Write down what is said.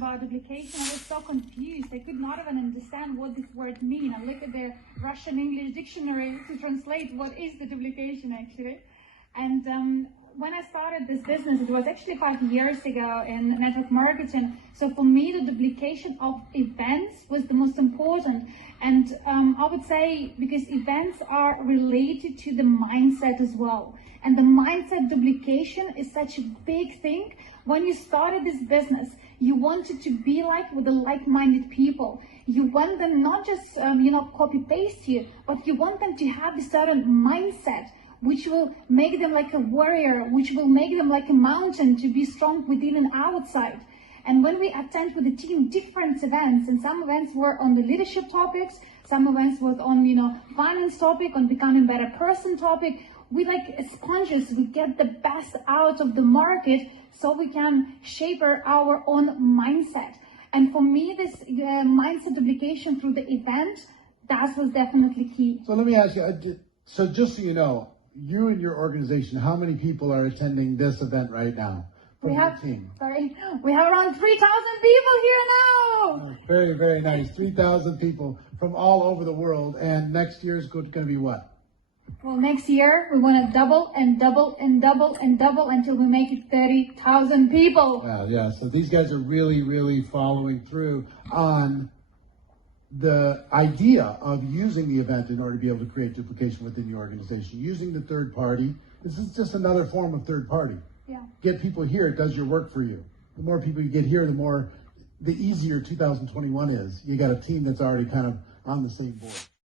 about duplication, I was so confused. I could not even understand what this word means. I looked at the Russian English dictionary to translate what is the duplication actually. And when I started this business, it was actually 5 years ago in network marketing. So for me, the duplication of events was the most important. And I would say because events are related to the mindset as well. And the mindset duplication is such a big thing. When you started this business, you wanted to be like with the like-minded people. You want them not just, copy paste you, but you want them to have a certain mindset, which will make them like a warrior, which will make them like a mountain to be strong within and outside. And when we attend with the team different events, and some events were on the leadership topics, some events was on, finance topic, on becoming a better person topic, we like sponges, we get the best out of the market so we can shape our own mindset. And for me, this mindset duplication through the event, that was definitely key. So let me ask you, so just so you know, you and your organization, how many people are attending this event right now? We have around 3,000 people here now. Very, very nice. 3,000 people from all over the world. And next year is going to be what? Well, next year we want to double and double and double and double until we make it 30,000 people. Wow, yeah. So these guys are really, really following through on the idea of using the event in order to be able to create duplication within your organization. Using the third party, this is just another form of third party. Yeah. Get people here, it does your work for you. The more people you get here, the easier 2021 is. You got a team that's already kind of on the same board.